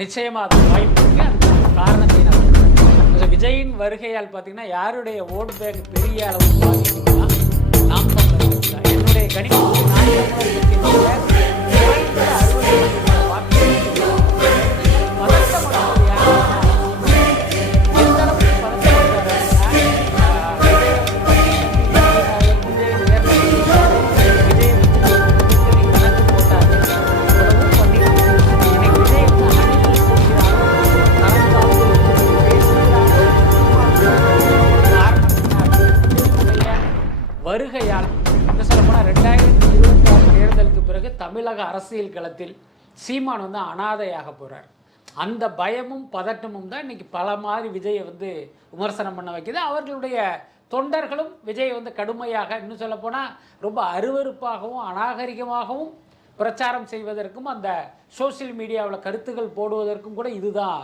நிச்சயமா அது வாய்ப்பு இருக்கு. அதுக்கான காரணத்தை நான் சொல்றேன். விஜயின் வருகையால் பார்த்தீங்கன்னா, யாருடைய ஓட் பேங்க் பெரிய அளவு பாதிக்கும்னா, நாம் தமிழர் கட்சி தான். என்னுடைய கணிப்பு நாம் தமிழர் கட்சியினுடைய குறைந்த 60% வாக்குகள் பதட்டமானது யாருன்னா, எந்த அளவுக்கு பதட்டப்பட்டாரு அப்படின்னா, விஜய் வந்து விஜய் கூட்டணி கலந்து போட்டாரு. இவ்வளவும் பண்ணிட்டு இன்னைக்கு விஜய் வந்து அணில் வருகையால் என்ன சொல்ல போனால் 2026 தேர்தலுக்கு பிறகு தமிழக அரசியல் களத்தில் சீமான் வந்து அனாதையாக போகிறார். அந்த பயமும் பதட்டமும் தான் இன்னைக்கு பல மாதிரி விஜயை வந்து விமர்சனம் பண்ண வைக்குது. அவர்களுடைய தொண்டர்களும் விஜயை வந்து கடுமையாக இன்னும் சொல்ல போனால் ரொம்ப அருவருப்பாகவும் அநாகரிகமாகவும் பிரச்சாரம் செய்வதற்கும் அந்த சோசியல் மீடியாவில் கருத்துக்கள் போடுவதற்கும் கூட இதுதான்